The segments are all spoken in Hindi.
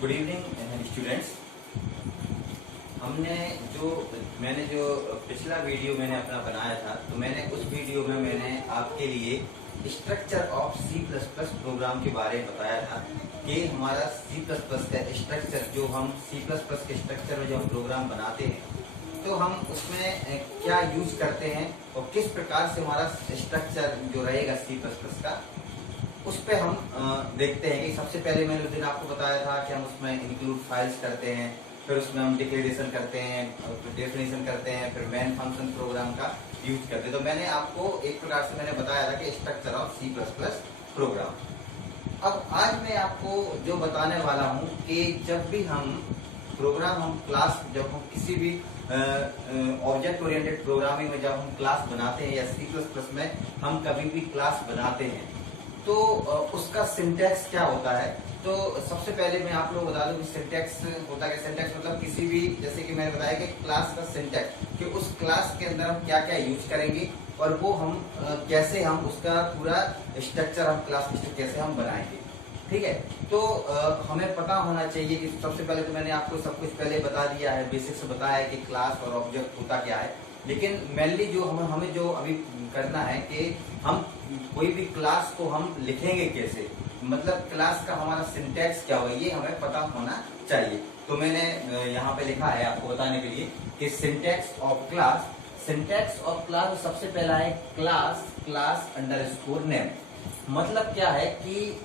Good evening students. मैंने जो पिछला वीडियो मैंने अपना बनाया था, तो मैंने उस वीडियो में मैंने आपके लिए स्ट्रक्चर ऑफ C++ प्रोग्राम के बारे में बताया था कि हमारा C++ का स्ट्रक्चर, जो हम C++ के स्ट्रक्चर में जो हम प्रोग्राम बनाते हैं तो हम उसमें क्या यूज करते हैं और किस प्रकार से हमारा स्ट्रक्चर जो रहेगा C++ का, उस पे हम देखते हैं कि सबसे पहले मैंने उस दिन आपको बताया था कि हम उसमें इंक्लूड फाइल्स करते हैं, फिर उसमें हम डिक्लेरेशन करते हैं, डेफिनेशन करते हैं, फिर मेन फंक्शन प्रोग्राम का यूज करते हैं। तो मैंने आपको एक प्रकार से मैंने बताया था कि स्ट्रक्चर ऑफ C++ प्रोग्राम। अब आज मैं आपको जो बताने वाला हूं कि जब भी हम प्रोग्राम, हम क्लास, जब हम किसी भी ऑब्जेक्ट ओरिएंटेड प्रोग्रामिंग में जब हम क्लास बनाते हैं या C++ में हम कभी भी क्लास बनाते हैं तो उसका सिंटैक्स क्या होता है। तो सबसे पहले मैं आप लोग बता दूं कि सिंटैक्स होता है। सिंटैक्स मतलब किसी भी, जैसे कि मैंने बताया कि क्लास का सिंटैक्स, कि उस क्लास के अंदर हम क्या क्या यूज करेंगे और वो हम कैसे हम उसका पूरा स्ट्रक्चर, हम क्लास स्ट्रक्चर कैसे हम बनाएंगे। ठीक है, तो हमें पता होना चाहिए कि सबसे पहले तो मैंने आपको सब कुछ पहले बता दिया है, बेसिक्स बताया है कि क्लास और ऑब्जेक्ट होता क्या है। लेकिन मेनली जो हमें जो अभी करना है कि हम कोई भी क्लास को हम लिखेंगे कैसे, मतलब क्लास का हमारा सिंटैक्स क्या होगा, ये हमें पता होना चाहिए। तो मैंने यहाँ पे लिखा है आपको बताने के लिए कि syntax of class. Syntax of class सबसे पहला है क्लास अंडरस्कोर नेम। मतलब क्या है कि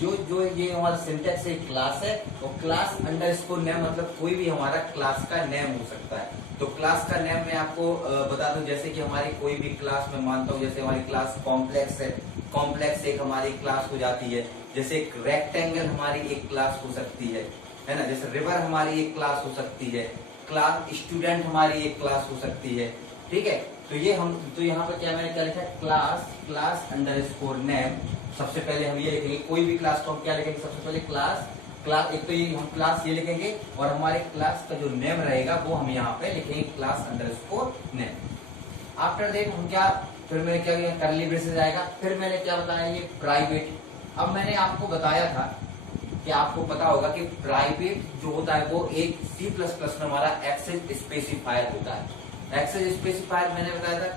जो ये हमारा सिंटैक्स है, क्लास है, और क्लास अंडरस्कोर नेम मतलब कोई भी हमारा क्लास का नेम हो सकता है। तो क्लास का नेम मैं आपको बता दूं, जैसे कि हमारी कोई भी क्लास में मानता हूं, जैसे हमारी क्लास कॉम्प्लेक्स है, कॉम्प्लेक्स एक हमारी क्लास हो जाती है। जैसे एक रेक्टेंगल हमारी एक क्लास हो सकती है ना। जैसे रिवर हमारी एक क्लास हो सकती है, क्लास स्टूडेंट हमारी एक क्लास हो सकती है। ठीक है, तो ये हम, तो यहाँ पे क्या मैंने क्या लिखा है, क्लास अंडरस्कोर नेम। सबसे पहले हम ये लिखेंगे, कोई भी क्लास को हम क्या लिखेंगे, सबसे पहले क्लास, एक तो ये हम क्लास ये लिखेंगे और हमारे क्लास का जो नेम रहेगा वो हम यहाँ पे लिखेंगे class underscore name. After that हम क्या, फिर मैंने क्या किया, कर्ली ब्रेसेस आएगा। फिर मैंने क्या बताया, ये प्राइवेट। अब मैंने आपको बताया था कि आपको पता होगा कि प्राइवेट जो होता है वो एक C++ में हमारा एक्सेस स्पेसिफायर होता है। एक्सेस स्पेसिफायर मैंने बताया था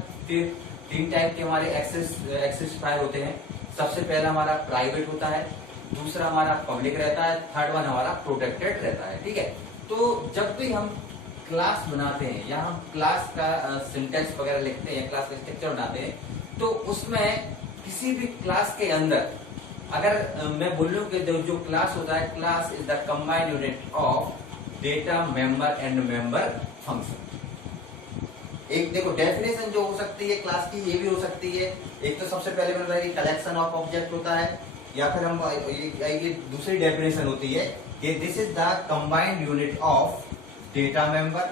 तीन टाइप के हमारे एक्सेस स्पेसिफायर होते हैं। सबसे पहला हमारा प्राइवेट होता है, दूसरा हमारा पब्लिक रहता है, थर्ड वन हमारा प्रोटेक्टेड रहता है। ठीक है, तो जब भी हम क्लास बनाते हैं या हम क्लास का सिंटैक्स वगैरह लिखते हैं, क्लास का स्ट्रक्चर बनाते हैं, तो उसमें किसी भी क्लास के अंदर अगर मैं बोलूं कि जो क्लास होता है, class is the combined unit of data, member and member function. एक देखो डेफिनेशन जो हो सकती है क्लास की, ये भी हो सकती है। एक तो सबसे पहले मैंने बताया कलेक्शन ऑफ ऑब्जेक्ट होता है, या फिर हम ये दूसरी डेफिनेशन होती है कि this is the combined unit of data member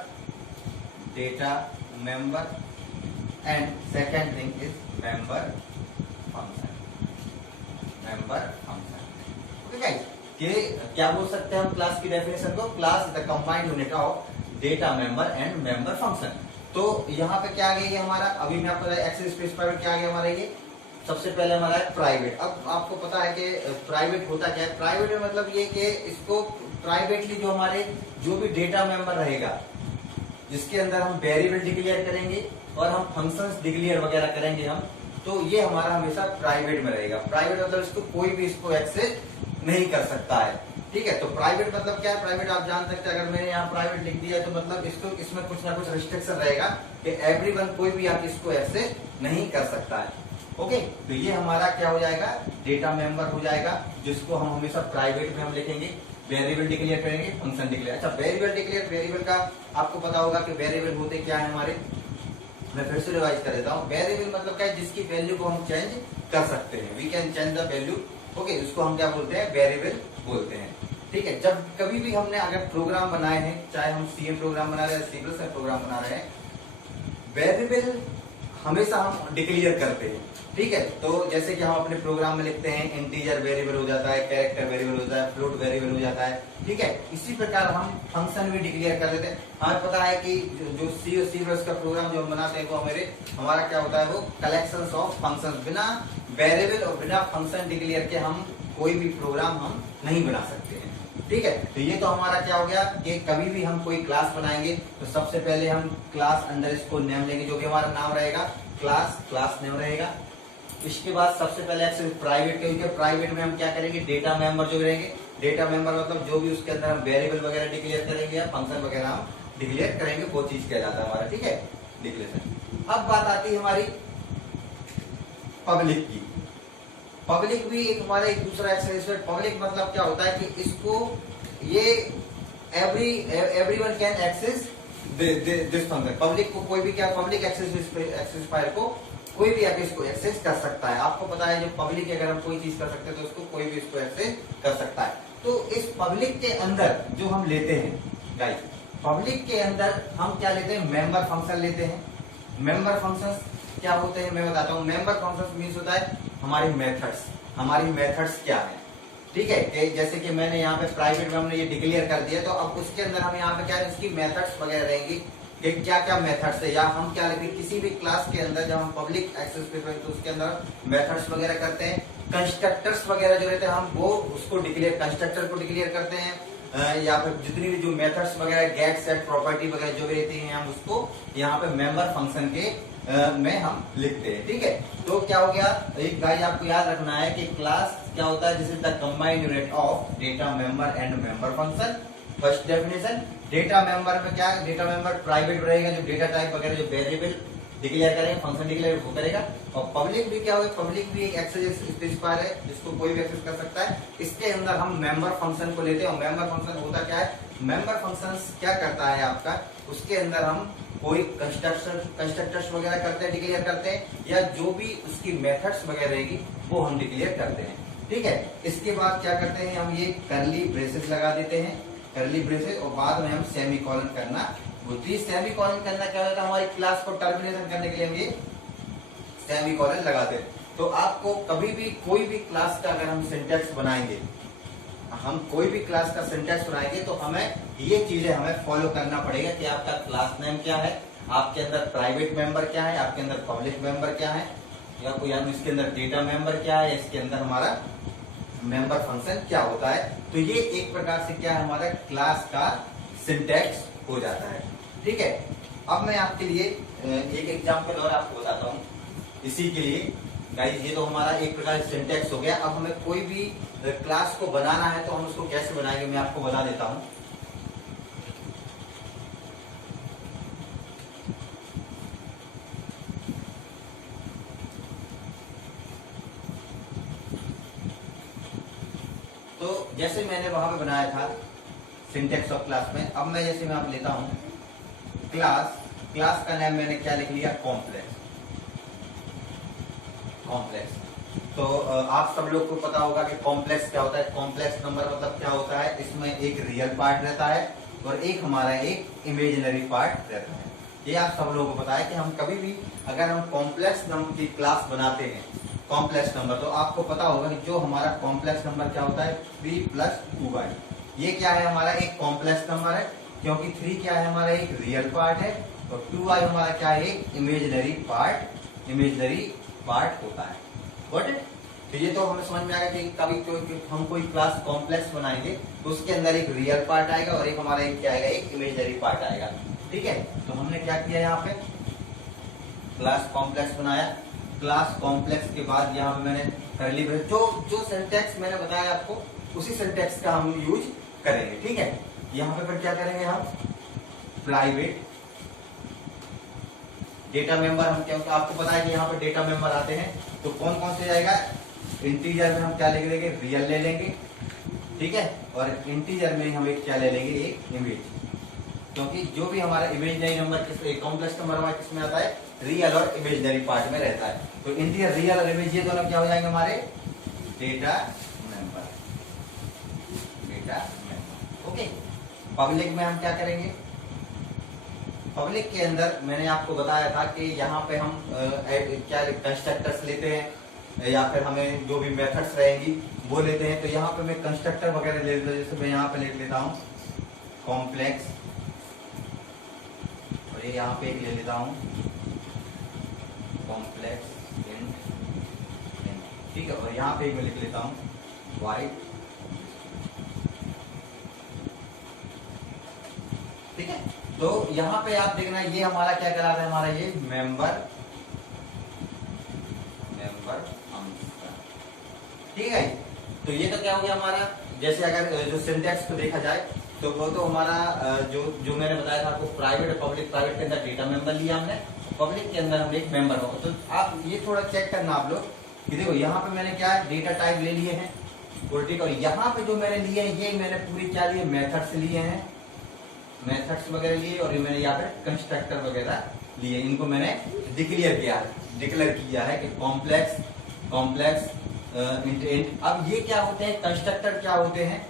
and second thing is member function. Okay guys, कि क्या बोल सकते हैं हम क्लास की डेफिनेशन को, class is the combined unit of data, member and member function. तो यहाँ पे क्या आ गया, ये हमारा, अभी मैं आपको एक्सेस स्पेसिफायर क्या आ गया हमारा, ये सबसे पहले हमारा है प्राइवेट। अब आपको पता है कि प्राइवेट होता क्या है। प्राइवेट में मतलब ये कि इसको प्राइवेटली जो हमारे जो भी डेटा मेंबर रहेगा, जिसके अंदर हम वेरिएबल डिक्लेयर करेंगे और हम फंक्शंस डिक्लेयर वगैरह करेंगे हम, तो ये हमारा हमेशा प्राइवेट में रहेगा। प्राइवेट मतलब इसको कोई भी इसको एक्सेस नहीं कर सकता है। ठीक है, तो प्राइवेट मतलब क्या है, प्राइवेट आप जान सकते हैं, अगर मैंने यहाँ प्राइवेट लिख दिया है तो मतलब इसको, इसमें कुछ ना कुछ रिस्ट्रिक्शन रहेगा कि एवरीवन, कोई भी आप इसको एक्सेस नहीं कर सकता है। ओके, तो ये हमारा क्या हो जाएगा, डेटा मेंबर हो जाएगा, जिसको हम हमेशा प्राइवेट में हम लिखेंगे, वेरिएबल डिक्लेयर करेंगे, फंक्शन डिक्लेयर। अच्छा, वेरिएबल का आपको पता होगा कि वेरिएबल होते क्या है हमारे, मैं फिर से रिवाइज कर देता हूँ। वेरिएबल मतलब क्या है, जिसकी वैल्यू को हम चेंज कर सकते हैं, we can change the value. Okay, उसको हम क्या बोलते हैं, वेरिएबल बोलते हैं। ठीक है, जब कभी भी हमने अगर प्रोग्राम बनाए हैं, चाहे हम C प्रोग्राम बना रहे हैं, C++ प्रोग्राम बना रहे हैं, वेरिएबल हमेशा हम डिक्लेयर करते हैं। ठीक है, तो जैसे कि हम अपने प्रोग्राम में लिखते हैं, इंटीजर वेरिएबल हो जाता है, कैरेक्टर वेरिएबल हो जाता है, फ्लोट वेरिएबल हो जाता है। ठीक है, इसी प्रकार हम फंक्शन भी डिक्लेयर कर देते हैं। हमें पता है कि जो C और C++ का प्रोग्राम जो हम बनाते हैं वो हमारा क्या होता है, वो कलेक्शन ऑफ फंक्शन। बिना वेरिएबल और बिना फंक्शन डिक्लेयर के हम कोई भी प्रोग्राम हम नहीं बना सकते हैं। ठीक है। तो ये तो हमारा क्या हो गया कि कभी भी हम कोई क्लास बनाएंगे तो सबसे पहले हम क्लास अंडरस्कोर नेम लेंगे, जो कि हमारा नाम रहेगा क्लास नेम रहेगा। इसके बाद सबसे पहले एक्सेस प्राइवेट, क्योंकि प्राइवेट में हम क्या करेंगे, डेटा मेंबर जो रहेंगे, डेटा मेंबर मतलब जो भी उसके अंदर हम वेरिएबल वगैरह डिक्लेयर करेंगे या फंक्शन वगैरह हम डिक्लेयर करेंगे, वो चीज कहलाता है हमारा, ठीक है, डिक्लेरेशन। अब बात आती है हमारी पब्लिक की। पब्लिक भी एक हमारा एक दूसरा एक्सेस है। पब्लिक मतलब क्या होता है कि इसको ये everyone can access this function. Public को कोई भी क्या, पब्लिक एक्सेस फाइल को कोई भी आके इसको एक्सेस कर सकता है। आपको पता है जो पब्लिक अगर हम कोई चीज कर सकते हैं तो उसको कोई भी इसको एक्सेस कर सकता है। तो इस पब्लिक के अंदर जो हम लेते हैं गाइस, पब्लिक के अंदर हम क्या लेते हैं, मेंबर फंक्शन लेते हैं। मेंबर फंक्शंस क्या होते हैं मैं बताता हूँ। मेंबर फंक्शंस मीन्स होता है हमारी मेथड्स। हमारी मेथड्स क्या है, ठीक है, कि जैसे कि मैंने यहाँ पे प्राइवेट में हमने ये डिक्लेयर कर दिया, तो अब उसके अंदर हम यहाँ पे क्या है, इसकी मेथड्स वगैरह रहेंगी कि क्या क्या मेथड्स है, या हम क्या लेंगे किसी भी क्लास के अंदर जब हम पब्लिक एक्सेस पे तो उसके अंदर मेथड्स वगैरह करते हैं। कंस्ट्रक्टर्स वगैरह जो रहते हैं हम वो उसको डिक्लेयर, कंस्ट्रक्टर को डिक्लेयर करते हैं, या फिर जितनी भी जो मेथड्स वगैरह गेट सेट प्रॉपर्टी वगैरह जो भी रहती है हम उसको यहाँ पे मेंबर फंक्शन के में हम लिखते हैं, ठीक है। तो क्या हो गया, एक गाइस आपको याद रखना है कि क्लास क्या होता है, this is the combined unit of data member and member function. First definition, data member में क्या है, डेटा मेंबर प्राइवेट रहेगा, जो डेटा टाइप वगैरह जो वेरिएबल डिक्लेयर करेगा, फंक्शन डिक्लेयर वो करेगा। और पब्लिक भी क्या होगा, पब्लिक भी एक एक्सेस स्पेसिफायर है जिसको कोई भी एक्सेस कर सकता है। इसके अंदर हम मेंबर फंक्शन को लेते हैं, और मेंबर फंक्शन होता क्या है, मेंबर फंक्शन क्या करता है आपका, उसके अंदर हम कोई कंस्ट्रक्टर्स वगैरह करते हैं, डिक्लेयर करते हैं, या जो भी उसकी मेथड्स वगैरह रहेगी वो हम डिक्लेयर करते हैं, ठीक है। इसके बाद क्या करते हैं, हम ये करली ब्रेसेस लगा देते हैं, करली ब्रेसेस, और बाद में हम सेमीकोलन करना होती है। सेमीकोलन करना क्या होता है, हमारी क्लास को टर्मिनेशन करने के लिए हम ये सेमीकोलन लगाते हैं। तो आपको कभी भी कोई भी क्लास का अगर हम सिंटेक्स बनाएंगे, हम कोई भी क्लास का सिंटेक्स बनाएंगे तो हमें ये चीजें हमें फॉलो करना पड़ेगा कि आपका क्लास नेम क्या है, आपके अंदर प्राइवेट मेंबर क्या है, आपके अंदर पब्लिक मेंबर क्या है, या कोई हम इसके अंदर डेटा मेंबर क्या है, इसके अंदर हमारा मेंबर फंक्शन क्या होता है। तो ये एक प्रकार से क्या है, हमारा क्लास का सिंटेक्स हो जाता है, ठीक है। अब मैं आपके लिए एक एग्जांपल और आपको बताता हूँ इसी के लिए गाइस। ये तो हमारा एक प्रकार से सिंटेक्स हो गया। अब हमें कोई भी क्लास को बनाना है तो हम उसको कैसे बनाएंगे मैं आपको बता देता हूँ। तो जैसे मैंने वहां पे बनाया था सिंटेक्स ऑफ क्लास में, अब मैं जैसे मैं आप लेता हूं क्लास, क्लास का नाम मैंने क्या लिख लिया, कॉम्प्लेक्स। कॉम्प्लेक्स तो आप सब लोग को पता होगा कि कॉम्प्लेक्स क्या होता है। कॉम्प्लेक्स नंबर मतलब क्या होता है, इसमें एक रियल पार्ट रहता है और एक हमारा एक इमेजिनरी पार्ट रहता है। ये आप सब लोगों को पता है कि हम कभी भी अगर हम कॉम्प्लेक्स नंबर की क्लास बनाते हैं, कॉम्प्लेक्स नंबर, तो आपको पता होगा कि जो हमारा कॉम्प्लेक्स नंबर क्या होता है, 3 + 2y। ये क्या है, हमारा एक कॉम्प्लेक्स नंबर है, क्योंकि 3 क्या है, हमारा एक रियल पार्ट है, और 2y हमारा क्या है, एक इमेजिनरी पार्ट होता है। Got it. तो ये तो हमें समझ में आएगा कि कभी हम कोई क्लास कॉम्प्लेक्स बनाएंगे तो उसके अंदर एक रियल पार्ट आएगा और एक हमारा एक क्या आएगा, एक इमेजिनरी पार्ट आएगा, ठीक है। तो हमने क्या किया यहाँ पे, क्लास कॉम्प्लेक्स बनाया। क्लास कॉम्प्लेक्स के बाद यहाँ पे मैंने करली ब्रेस, जो सिंटेक्स मैंने बताया आपको उसी सिंटेक्स का हम यूज करेंगे, ठीक है। यहाँ पे फिर क्या करेंगे हम, प्राइवेट डेटा मेंबर, हम क्या, आपको पता है कि यहाँ पे डेटा मेंबर आते हैं तो कौन कौन से जाएगा, इंटीजर में हम क्या लिख लेंगे, रियल ले लेंगे, ठीक है, और इंटीजर में हम एक क्या ले लेंगे, एक इमेज, क्योंकि जो भी हमारा इमेजिनरी नंबर कॉम्प्लेक्स नंबर हमारा किसमें आता है, रियल और इमेजिनरी पार्ट में रहता है। तो इंटीजर, रियल और इमेज ये दोनों क्या हो जाएंगे हमारे डेटा मेंबर, ओके। पब्लिक में हम क्या करेंगे, पब्लिक के अंदर मैंने आपको बताया था कि यहाँ पे हम क्या कंस्ट्रक्टर्स लेते हैं या फिर हमें जो भी मेथड्स रहेंगी वो लेते हैं। तो यहाँ पे मैं कंस्ट्रक्टर वगैरह ले लेता हूँ, जैसे मैं यहाँ पे लिख लेता हूँ कॉम्प्लेक्स, और ये यहाँ पे एक ले लेता हूँ कॉम्प्लेक्स इंट, ठीक है, और यहाँ पे एक मैं लिख लेता हूँ वाइट, तो यहाँ पे आप देखना ये हमारा क्या करा रहा है, हमारा ये मेंबर फंक्शन, ठीक है। तो ये तो क्या हो गया हमारा, जैसे अगर जो सिंटैक्स को देखा जाए तो वो तो हमारा जो मैंने बताया था आपको, प्राइवेट और पब्लिक, प्राइवेट के अंदर डेटा मेंबर लिया हमने, पब्लिक के अंदर हमने एक मेंबर होगा। तो आप ये थोड़ा चेक करना आप लोग कि देखो यहाँ पे मैंने क्या डेटा टाइप ले लिए हैं, ठीक, और यहाँ पे जो मैंने लिए हैं ये मैंने पूरी क्या लिए, मेथड्स लिए हैं, मेथड्स वगैरह लिए, और ये मैंने यहाँ पे कंस्ट्रक्टर वगैरह लिए, इनको मैंने डिक्लेयर किया है कि कॉम्प्लेक्स इंट। अब ये क्या होते हैं, कंस्ट्रक्टर क्या होते हैं,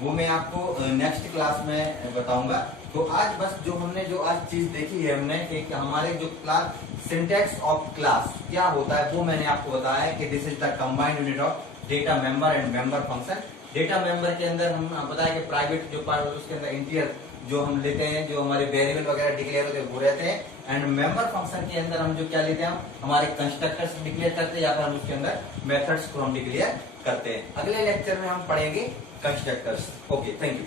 वो मैं आपको नेक्स्ट क्लास में बताऊंगा। तो आज बस जो हमने जो आज चीज देखी है हमने कि हमारे जो क्लास सिंटैक्स ऑफ क्लास क्या होता है, वो मैंने आपको बताया है कि this is the combined unit of data member and member function. Data member के अंदर हम बताया कि प्राइवेट जो पार्ट उसके अंदर इंटीरियर जो हम लेते हैं, जो हमारे वेरिएबल वगैरह डिक्लेयर होते हैं वो रहते हैं, एंड मेंबर फंक्शन के अंदर हम जो क्या लेते हैं, हम हमारे कंस्ट्रक्टर्स डिक्लेयर करते हैं या फिर हम उसके अंदर मेथड्स को हम डिक्लेयर करते हैं। अगले लेक्चर में हम पढ़ेंगे कंस्ट्रक्टर्स। Okay, thank you.